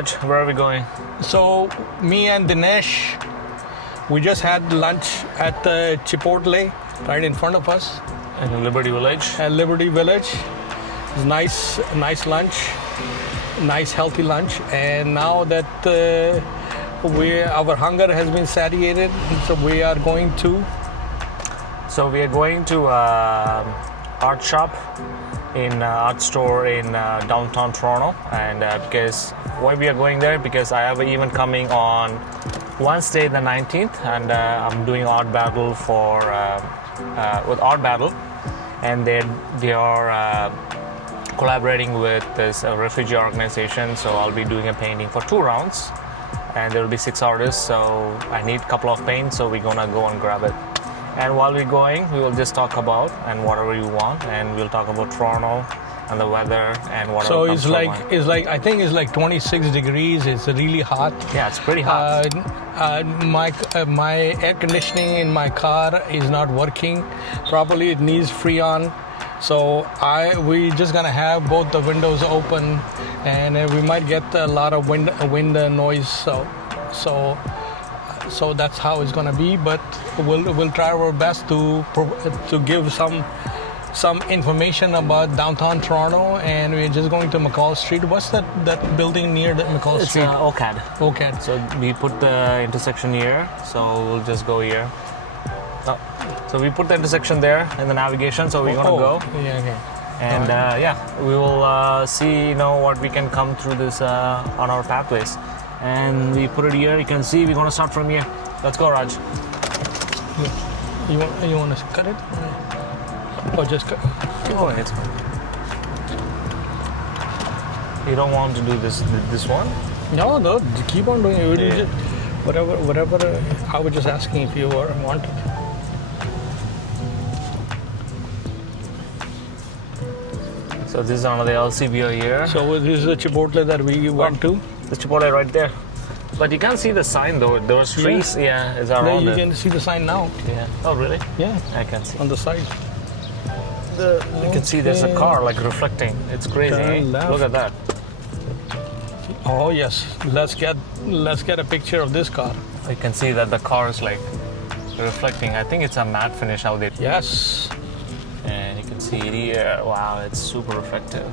Raj, where are we going? So me and Dinesh, we just had lunch at the Chipotle right in front of us In Liberty Village. at Liberty Village. It's nice lunch, nice healthy lunch. And now that our hunger has been satiated, so we are going to. So we are going to art shop in art store in downtown Toronto, and because why we are going there, because I have an event coming on Wednesday the 19th, and I'm doing art battle for with Art Battle, and they are collaborating with this refugee organization. So I'll be doing a painting for 2 rounds, and there will be 6 artists. So I need a couple of paints, so we're gonna go and grab it. And while we're going, we will just talk about and whatever you want, and we'll talk about Toronto and the weather and whatever. So comes it's to like mind. I think it's like 26 degrees. It's really hot. Yeah, it's pretty hot. My air conditioning in my car is not working properly. It needs Freon. So we just gonna have both the windows open, and we might get a lot of wind noise. So that's how it's gonna be. But we'll try our best to give some information about downtown Toronto, and we're just going to McCall Street. What's that building near the McCall It's Street? OCAD. OCAD. So we put the intersection here, so we'll just go here. Oh, so we put the intersection there in the navigation, so we're gonna go. Yeah, okay. And we will see what we can come through this on our pathways. And we put it here. You can see we're gonna start from here. Let's go, Raj. You want to cut it? Or just cut? Go ahead. You don't want to do this one? No, keep on doing it. Yeah. Just, whatever. I was just asking if you wanted. So this is another LCBO here. So this is the Chipotle that we went to. The Chipotle right there. But you can't see the sign though. Those trees, is There around you it. can see the sign now. Yeah. Oh really? Yeah, I can see. on the side. You can see there's a car like reflecting. It's crazy. Eh? Turn left. Look at that. Oh yes, let's get a picture of this car. You can see that the car is like reflecting. I think it's a matte finish how they. Yes. And you can see it here. Wow, it's super reflective.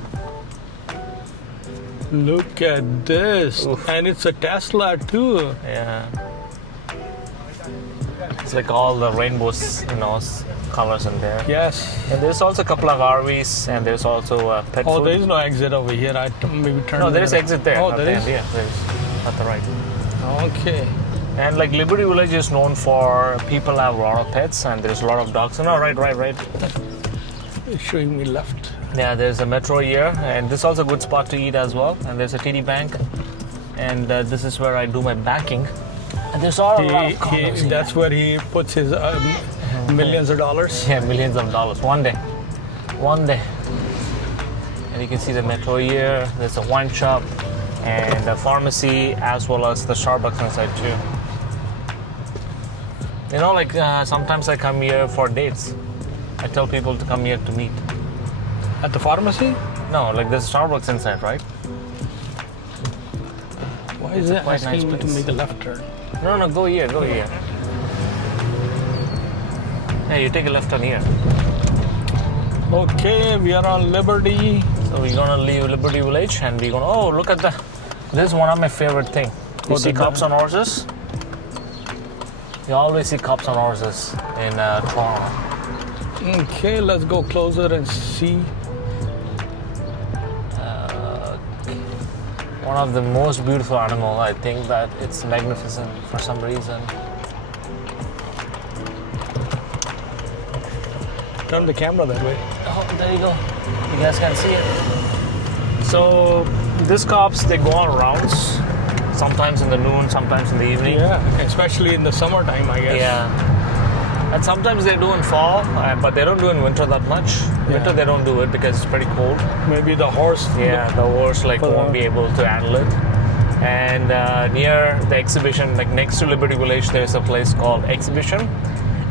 Look at this, Oof. and it's a Tesla too. Yeah. It's like all the rainbows, colors in there. Yes. And there's also a couple of RVs, and there's also a pet Oh, food. there is no exit over here. I maybe turn. No, there is there. exit there. Oh, at there the is. end. Yeah, there is. At the right. Okay. And like Liberty Village is known for people have a lot of pets, and there's a lot of dogs. No, right. It's showing me left. Yeah, there's a metro here, and this is also a good spot to eat as well. And there's a TD Bank, and this is where I do my banking. And there's all a lot of condos here. That's where he puts his millions of dollars. Yeah, millions of dollars. One day. And you can see the metro here. There's a wine shop and a pharmacy, as well as the Starbucks inside too. Sometimes I come here for dates. I tell people to come here to meet. At the pharmacy? No, like there's Starbucks inside, right? Why is it quite asking nice me to place. make a left turn? No, go here. Hey, you take a left on here. Okay, we are on Liberty. So we're gonna leave Liberty Village, and we're gonna. Oh, look at that! This is one of my favorite thing. You see cops on horses? You always see cops on horses in Toronto. Okay, let's go closer and see. One of the most beautiful animal. I think that it's magnificent for some reason. Turn the camera that way. Oh, there you go. You guys can see it. So these cops, they go on rounds. Sometimes in the noon, sometimes in the evening. Yeah, especially in the summertime, I guess. Yeah. And sometimes they do in fall, but they don't do in winter that much. Winter they don't do it because it's pretty cold. Maybe the horse. Yeah, the horse won't be able to handle it. And near the exhibition, like next to Liberty Village, there's a place called Exhibition,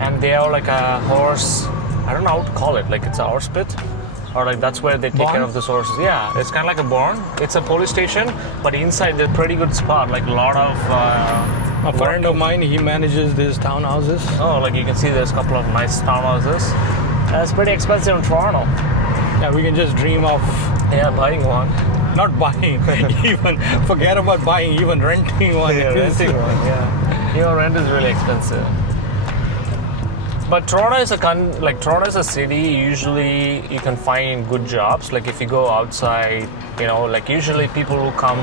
and they are like a horse. I don't know how to call it. Like it's a horse pit, or like that's where they take care Barn? of the sources. Yeah, it's kind of like a barn. It's a police station, but inside they're pretty good spot. Like a lot of. A friend of mine, he manages these townhouses. Oh, like you can see, there's a couple of nice townhouses. It's pretty expensive in Toronto. Yeah, we can just dream of Yeah, buying one. not buying, even forget about buying, even renting one. Yeah, renting one. Yeah, rent is really expensive. But Toronto is Toronto is a city. Usually, you can find good jobs. Like if you go outside, like usually people who come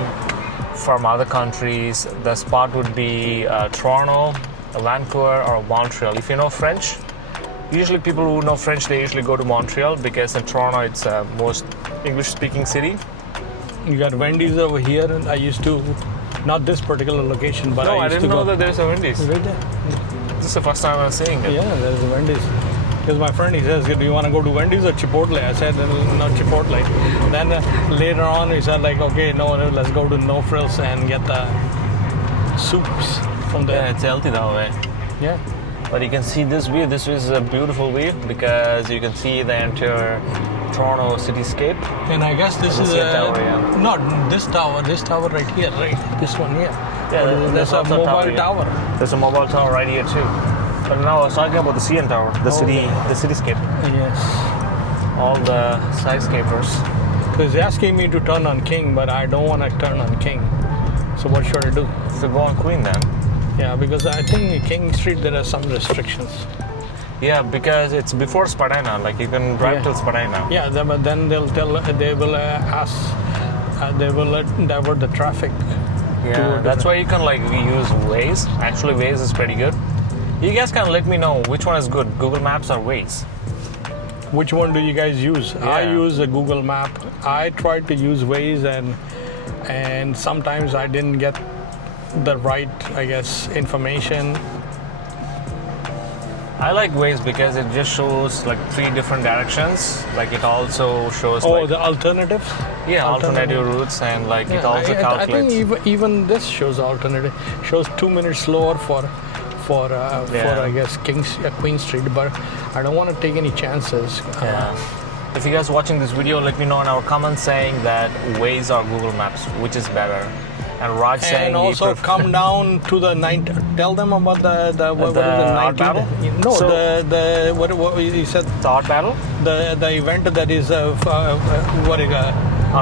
from other countries, the spot would be Toronto, Vancouver, or Montreal. If you know French, usually people who know French, they usually go to Montreal because in Toronto it's most English-speaking city. You got Wendy's over here, and I used to, not this particular location, but No, I I used didn't to know go. that there's a Wendy's. Right there. This is the first time I'm seeing it. Yeah, there's a Wendy's. Because my friend, he says, do you want to go to Wendy's or Chipotle? I said, no, Chipotle. Then later on, he said, like, okay, no, let's go to No Frills and get the soups from Yeah, there. it's healthy that way. Yeah. But you can see this view. This is a beautiful view because you can see the entire Toronto cityscape. And I guess this is the tower, yeah. not this tower right here, right? This one here. Yeah, What is it? there's That's a also a mobile tower, tower. There's a mobile tower right here too. But now I was talking about the CN Tower, the cityscape, Yes. all the skyscapers. Because they're asking me to turn on King, but I don't want to turn on King. So what should I do? So go on Queen then. Yeah, because I think in King Street there are some restrictions. Yeah, because it's before Spadina. Like you can drive Yeah. till Spadina. Yeah, but then they will ask, they will divert the traffic. Yeah, that's why you can like use Waze. Actually, Waze is pretty good. You guys can let me know which one is good, Google Maps or Waze. Which one do you guys use? I Yeah. use a Google Map. I tried to use Waze and sometimes I didn't get the right, I guess, information. I like Waze because it just shows like 3 different directions. Like it also shows Oh, like the alternatives? alternative routes and like it Yeah, also I calculates. think even this shows alternative. Shows 2 minutes slower for I guess Queen Street, but I don't want to take any chances. Yeah. If you guys watching this video, let me know in our comments saying that Waze or Google Maps, which is better. And Raj saying And he also pref- come down to the night. Tell them about what is The the art 19th? battle? No, So- the what you said, the art battle the event that is on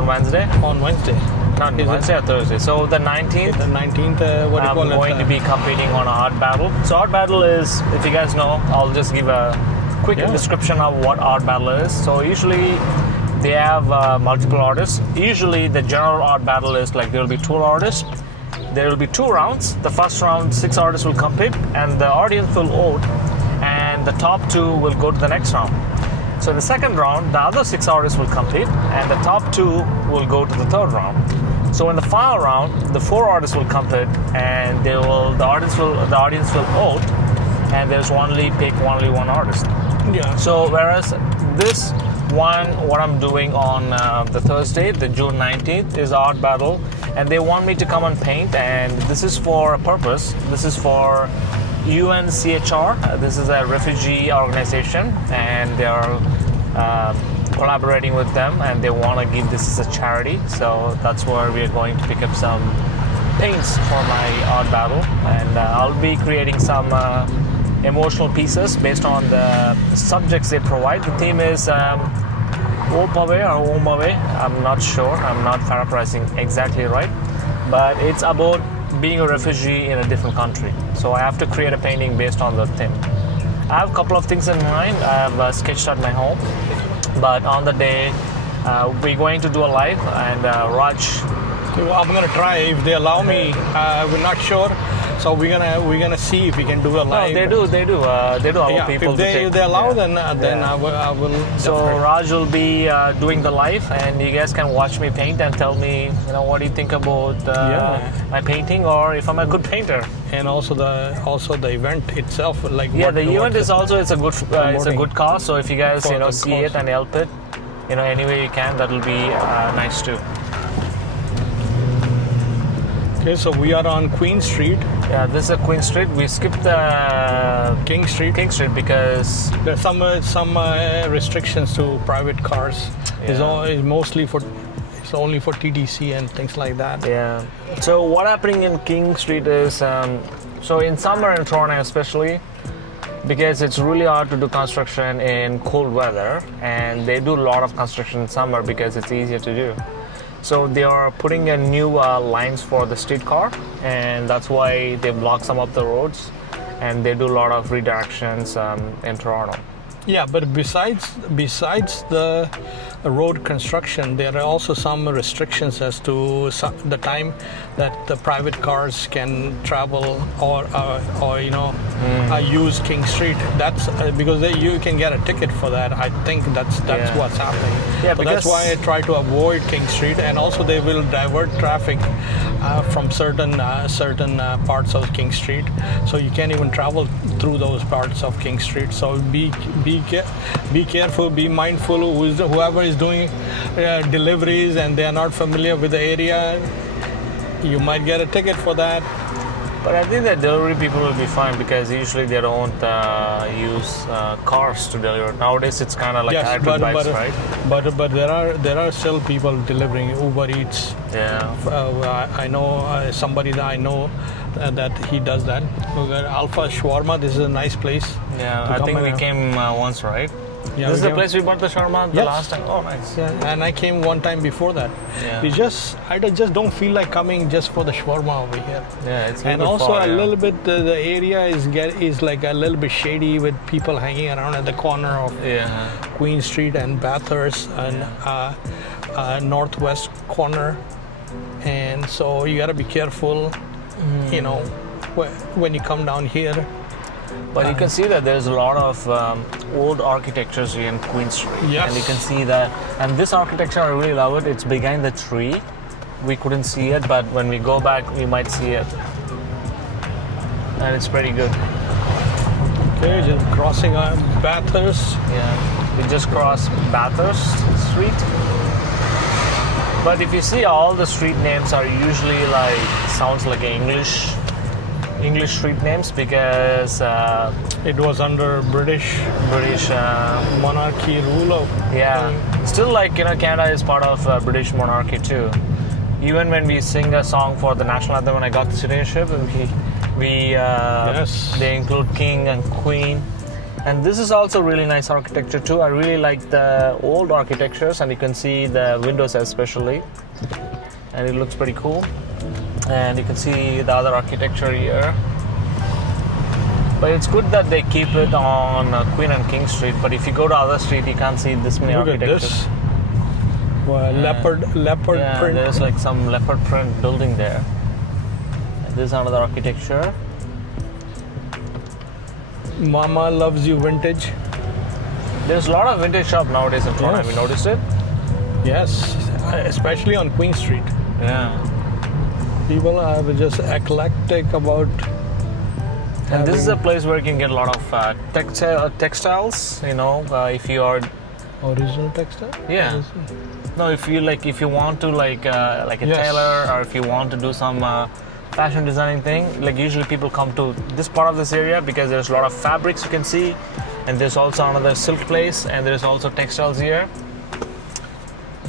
Wednesday. on Wednesday. Not Is it- Wednesday or Thursday. So the 19th, The 19th. What do you I'm call it? going to be competing on Art Battle. So Art Battle is, if you guys know, I'll just give a quick Yeah. description of what Art Battle is. So usually they have multiple artists. Usually the general Art Battle is like there will be 12 artists. There will be 2 rounds. The first round, 6 artists will compete, and the audience will vote, and the top 2 will go to the next round. So in the second round, the other 6 artists will compete, and the top 2 will go to the third round. So in the final round, the 4 artists will compete, and the audience will vote, and there's only one artist. Yeah. So whereas this one, what I'm doing on the Thursday, the June 19th, is Art Battle, and they want me to come and paint, and this is for a purpose. This is for UNCHR. This is a refugee organization, and they are collaborating with them, and they want to give this as a charity. So that's where we are going to pick up some paints for my Art Battle, and I'll be creating some emotional pieces based on the subjects they provide. The theme is Opave or Omave. I'm not sure. I'm not paraphrasing exactly right, but it's about being a refugee in a different country. So I have to create a painting based on the theme. I have a couple of things in mind. I have sketched at my home, but on the day we're going to do a live, and Raj. I'm gonna try if they allow me. We're not sure, so we're gonna see if we can do a No, live. they do allow Yeah, people if they to take. allow, Yeah. then Yeah. I will. So definitely. Raj will be doing the live, and you guys can watch me paint and tell me, what do you think about my painting, or if I'm a good painter. And also the event itself, like Yeah, what- the what event is also it's a Promoting good cause. So if you guys for the see it cause. and help it, any way you can, that'll be nice too. Okay, so we are on Queen Street, Yeah, this is a Queen Street. We skipped the King Street. King Street because There's some restrictions to private cars. It's Yeah. all it's mostly for it's only for TTC and things like that. yeah. So what happening in King Street is so in summer in Toronto especially, because it's really hard to do construction in cold weather, and they do a lot of construction in summer because it's easier to do. So they are putting in new lines for the streetcar, and that's why they block some of the roads, and they do a lot of redirections in Toronto. Yeah, but besides the road construction, there are also some restrictions as to the time that the private cars can travel or use King Street. That's because you can get a ticket for that. I think that's Yeah. what's happening. Yeah, so that's because- why I try to avoid King Street, and also they will divert traffic from certain parts of King Street, so you can't even travel through those parts of King Street. So be careful, be mindful. Whoever is doing deliveries and they are not familiar with the area, you might get a ticket for that. But I think that delivery people will be fine because usually they don't use cars to deliver. Nowadays it's kind of like hybrid bikes, right? But there are still people delivering Uber Eats. Yeah. I know somebody that I know that he does that. Alpha Shawarma. This is a nice place. Yeah, to I come think we and- came once, right? Yeah, This is we the came- place we bought the shawarma the Yes. last time. Oh, nice. Yeah, and I came one time before that. Yeah. I just don't feel like coming just for the shawarma over here. Yeah, it's a And little also far, a yeah. little bit the area is like a little bit shady with people hanging around at the corner of Yeah. Queen Street and Bathurst and northwest corner, and so you gotta be careful. You know, when you come down here. But you can see that there's a lot of old architectures here in Queen Street. Yes. And you can see that. And this architecture, I really love it. It's behind the tree. We couldn't see it, but when we go back, we might see it. And it's pretty good. Okay, just crossing on Bathurst. Yeah. We just crossed Bathurst Street. But if you see, all the street names are usually like, sounds like English street names because It was under British British monarchy rule of. yeah, still like Canada is part of British monarchy too. Even when we sing a song for the national anthem, when I got the citizenship, Yes. they include king and queen. And this is also really nice architecture too. I really like the old architectures, and you can see the windows especially, and it looks pretty cool. And you can see the other architecture here. But it's good that they keep it on Queen and King Street. But if you go to other street, you can't see this many Look at architectures. this. Well, leopard Yeah, print. there's like some leopard print building there. And this is another architecture. Mama loves you vintage. There's a lot of vintage shop nowadays in Toronto. Yes. Have you noticed it? Yes, especially on Queen Street. Yeah. People are just eclectic about. And this is a having place where you can get a lot of textiles. If you are original textile. Yeah. No, if you want to like a Yes. tailor, or if you want to do some fashion designing thing, like usually people come to this part of this area because there's a lot of fabrics you can see, and there's also another silk place, and there's also textiles here.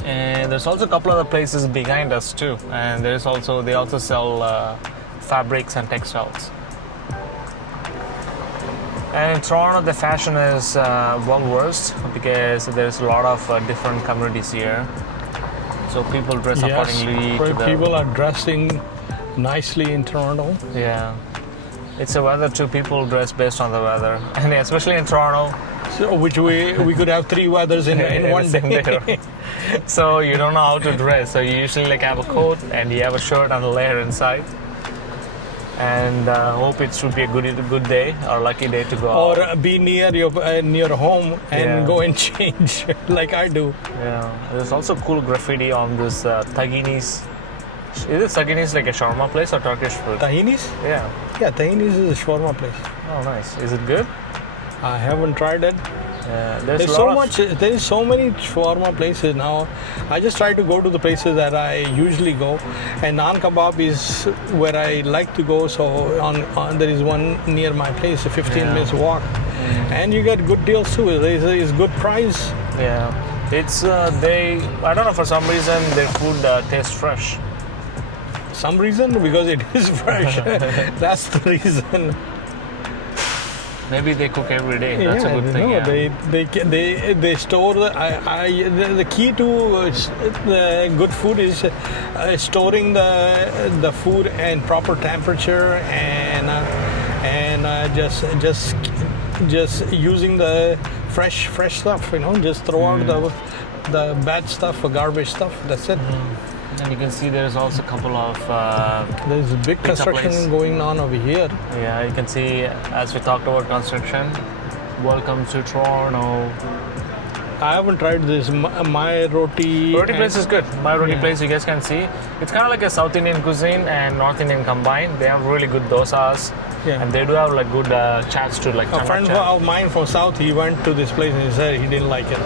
And there's also a couple other places behind us too, and they also sell fabrics and textiles. And in Toronto, the fashion is well versed because there's a lot of different communities here. So people dress accordingly to the people are dressing nicely in Toronto. yeah. It's the weather too. People dress based on the weather, and especially in Toronto. So, which we could have three weathers in one the same day. day. So you don't know how to dress. So you usually like have a coat and you have a shirt and a layer inside. And hope it should be a good day or lucky day to go out. Or be near your home and Yeah. go and change like I do. Yeah. There's also cool graffiti on this Taginis. Is it Taginis like a shawarma place or Turkish food? Tahinis? Yeah. Yeah, Tahinis is a shawarma place. Oh, nice. Is it good? I haven't tried it. There's a There's so lot of- much. There's so many shawarma places now. I just try to go to the places that I usually go, and Naan Kebab is where I like to go. So on there is one near my place, a 15 minutes walk, and you get good deals too. It's good price. Yeah, it's they. I don't know, for some reason their food tastes fresh. Some reason because it is fresh. That's the reason. Maybe they cook every day. That's a good thing. No, Yeah. they store the key to the good food is storing the food in proper temperature and just using the fresh stuff. Just throw out the bad stuff or garbage stuff. That's it. And you can see there's also a couple of There's a big Pizza construction place. going on over here. yeah. You can see as we talked about construction. Welcome to Toronto. I haven't tried this my roti. Roti and- place is good. My roti Yeah. place, you guys can see. It's kind of like a South Indian cuisine and North Indian combined. They have really good dosas. Yeah. And they do have like good chats too, like A changa friend chat. of mine from South, he went to this place and he said he didn't like it.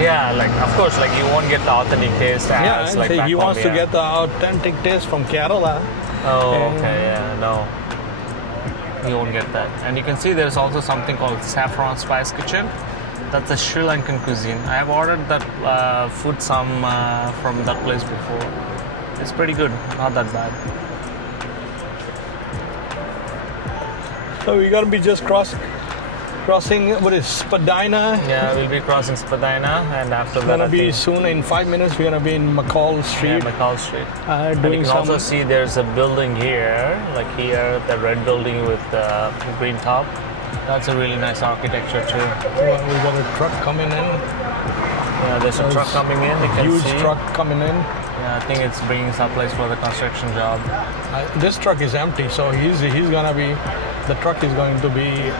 Yeah, like of course, like you won't get the authentic taste as Yeah, like so back he home, wants to yeah. get the authentic taste from Kerala. Oh, and- okay, yeah, no. You won't get that. And you can see there's also something called Saffron Spice Kitchen. That's a Sri Lankan cuisine. I have ordered that food from that place before. It's pretty good, not that bad. So we're gonna be just crossing what is Spadina. Yeah, we'll be crossing Spadina, and after It's that, gonna I be think, soon in 5 minutes. We're gonna be in McCall yeah, Street, McCall Street. And you doing can some. also see there's a building here, like here, the red building with the green top. That's a really nice architecture too. Well, we got a truck coming in. Yeah, there's a There's truck coming in. You can Huge see. truck coming in. Yeah, I think it's bringing supplies for the construction job. This truck is empty, so he's gonna be. The truck is going to be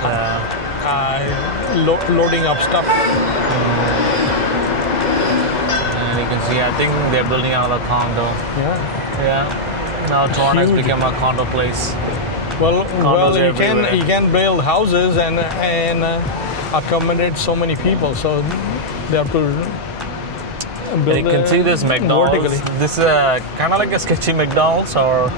loading up stuff. And you can see, I think they're building out a condo. Yeah. Yeah. Now Toronto has Huge. become a condo place. Well, Condos you everywhere. can build houses and accommodate so many people. So they have to And build. you can see this McDonald's. vertically. This is kind of like a sketchy McDonald's, or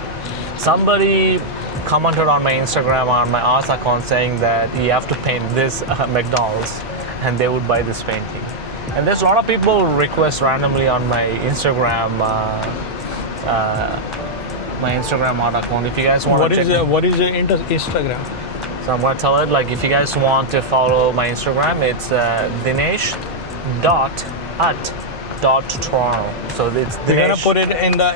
somebody commented on my Instagram on my arts account saying that you have to paint this McDonald's, and they would buy this painting. And there's a lot of people request randomly on my Instagram. My Instagram art account. If you guys want to check, What is your Instagram? so I'm gonna tell it. Like, if you guys want to follow my Instagram, it's Dinesh.at.Toronto. So it's We're gonna Dinesh put it in the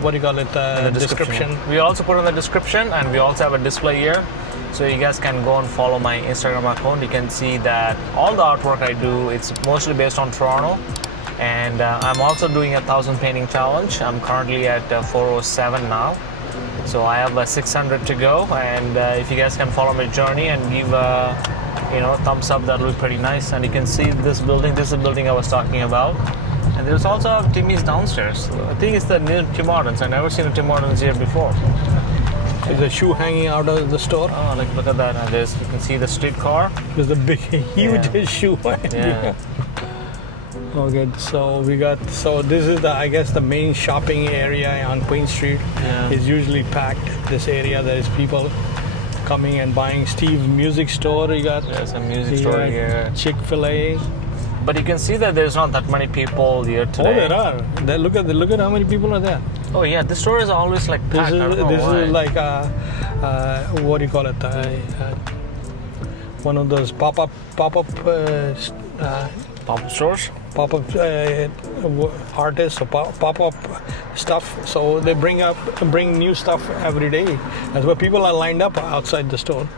what do you call it? in the description. We also put in the description, and we also have a display here, so you guys can go and follow my Instagram account. You can see that all the artwork I do, it's mostly based on Toronto. And I'm also doing a 1,000 painting challenge. I'm currently at 407 now, so I have 600 to go. And if you guys can follow my journey and give a thumbs up, that'll be pretty nice. And you can see this building. This is the building I was talking about. And there's also Timmy's downstairs. I think it's the new Tim Hortons. I've never seen a Tim Hortons here before. There's a shoe hanging out of the store. Oh, like look at that! And you can see the streetcar. There's a big, huge Yeah. shoe. Yeah. Okay, so this is the main shopping area on Queen Street. Yeah. Is usually packed. This area there is people coming and buying. Steve Music Store. You got There's a music store here. Chick-fil-A. But you can see that there's not that many people here Oh, today. there are. Look at how many people are there. Oh yeah, this store is always like This packed. I don't know is why. like what do you call it? One of those pop-up pop stores. pop-up artists or pop-up stuff. So they bring new stuff every day. That's why people are lined up outside the store.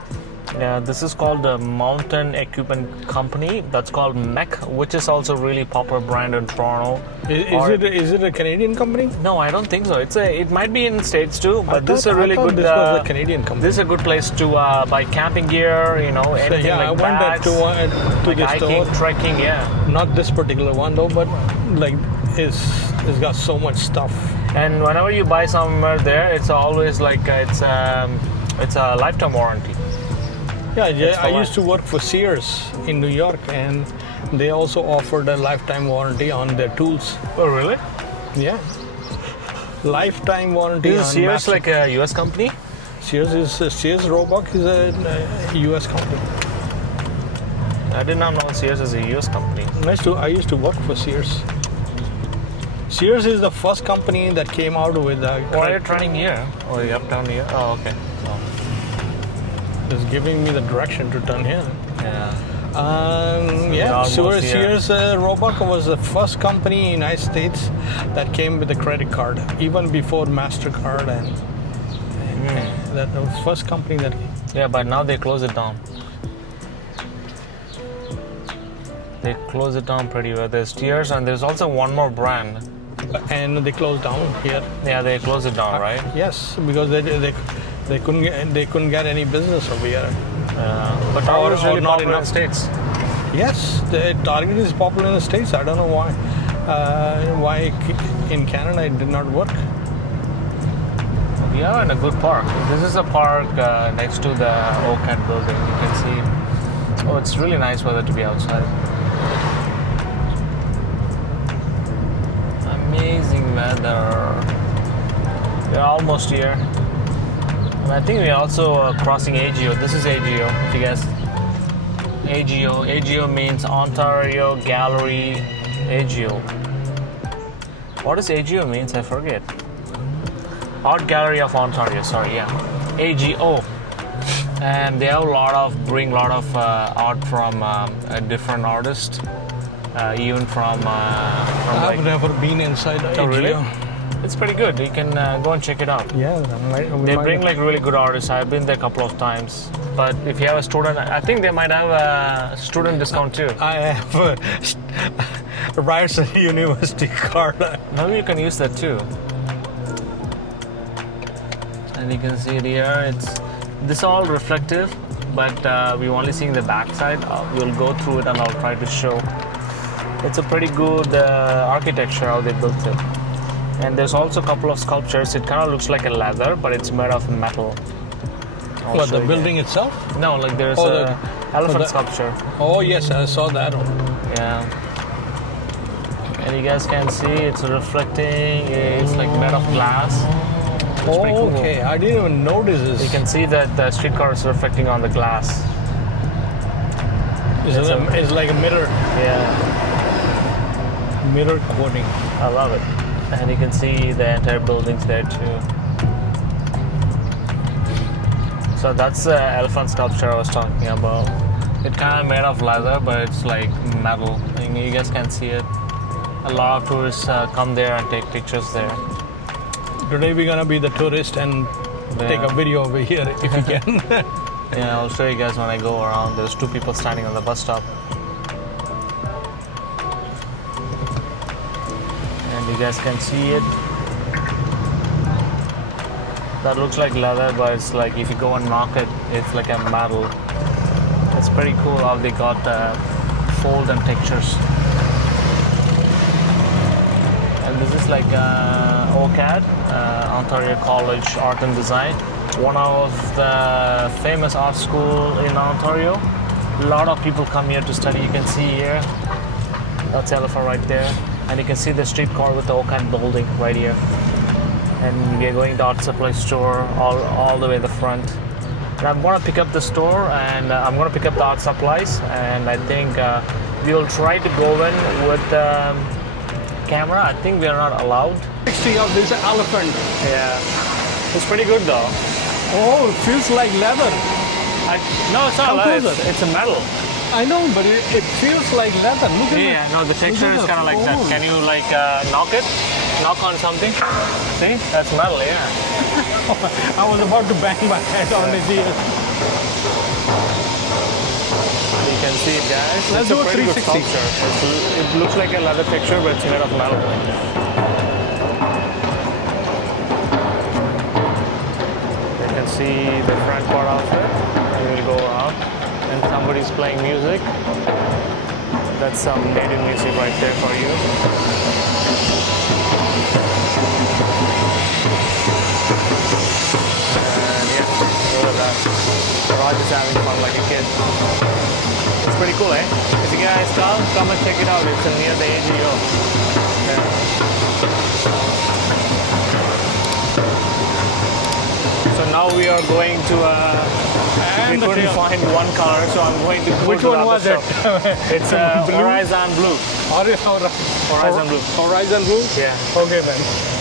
Yeah, this is called the Mountain Equipment Company. That's called MEC, which is also really popular brand in Toronto. Is it a Canadian company? No, I don't think so. It might be in States too, but this is a I really thought good. This was a Canadian company. This is a good place to buy camping gear. Anything yeah, like I went bags, to like the hiking, store. trekking. Yeah. Not this particular one though, but like it's got so much stuff. And whenever you buy somewhere there, it's always like it's a lifetime warranty. Yeah, I for used to work for Sears in New York, and they also offered a lifetime warranty on their tools. Oh, really? Yeah, lifetime warranty. Is on Sears Master- like a US company? Sears Roebuck is a U.S. company. I did not know Sears is a US company. I used to work for Sears. Sears is the first company that came out with a. Why are you turning here? Oh, you up down here? Oh, okay. It's giving me the direction to turn here. Yeah. Yeah, almost here. Sears Roebuck was the first company in the United States that came with a credit card, even before MasterCard, and that was the first company that. Yeah, but now they close it down. They close it down pretty well. There's Sears, and there's also one more brand. And they closed down here. Yeah, they closed it down, right? Yes, because they couldn't get any business over here. But Target is really not popular in enough. the States. Yes, the Target is popular in the States. I don't know why. Why in Canada it did not work. We are in a good park. This is a park next to the OCAD building. You can see. Oh, it's really nice weather to be outside. Amazing weather. We're almost here. And I think we're also crossing AGO. This is AGO, if you guys. AGO. AGO means Ontario Gallery AGO. What does AGO means? I forget. Art Gallery of Ontario, sorry, yeah. AGO. And they have bring a lot of art from different artists, even from I've never been inside Oh, really? AGO. It's pretty good. You can go and check it out. Yeah, They bring like really good artists. I've been there a couple of times. But if you have a student, I think they might have a student discount too. I have a Ryerson University card. Maybe you can use that too. And you can see it here. This is all reflective, but we're only seeing the back side. We'll go through it and I'll try to show. It's a pretty good architecture how they built it. And there's also a couple of sculptures. It kind of looks like a leather, but it's made of metal. I'll What, show the you. building itself? No, like there's Oh, a elephant the- sculpture. Oh yes, I saw that one. Yeah. And you guys can see it's reflecting. It's like made of glass. It's pretty cool. Okay, I didn't even notice this. You can see that the streetcar is reflecting on the glass. It's like a mirror coating. I love it. And you can see the entire buildings there too. So that's the elephant sculpture I was talking about. It kind of made of leather, but it's like metal. And you guys can see it. A lot of tourists come there and take pictures there. Today we're gonna be the tourist and take a video over here if you can. Yeah, I'll show you guys when I go around. There's two people standing on the bus stop. And you guys can see it. That looks like leather, but it's like if you go and knock it, it's like a metal. It's pretty cool how they got fold and textures. And this is like OCAD, Ontario College Art and Design, one of the famous art school in Ontario. A lot of people come here to study. You can see here, that's elephant right there, and you can see the streetcar with the OCAD building right here. And we are going to the art supply store all the way to the front. And I'm going to pick up the store, and I'm going to pick up the art supplies, and I think we will try to go in with camera. I think we are not allowed. 60 of this elephant. Yeah, it's pretty good though. Oh, it feels like leather. No, it's not Come leather. closer. It's a metal. I know, but it feels like leather. Look at Yeah, no, the texture is the kind of like that. fold. Can you like knock it? Knock on something? See, that's metal. Yeah. I was about to bang my head on his ear. You can see it, guys. Let's It's do a pretty good 360. sculpture. It looks like a leather texture, but it's made of metal. You can see the front part of it. And we'll go around. And somebody's playing music. That's some native music right there for you. And yeah, go to that. Raj is having fun like a kid. It's pretty cool, eh? If you guys come and check it out. It's near the AGO. Yeah. So now we are going to. We couldn't find one car, so I'm going to. Which to the one other was it? shop. It's Blue? Horizon Blue. Horizon Horizon Blue. Horizon Blue? Yeah. Okay then.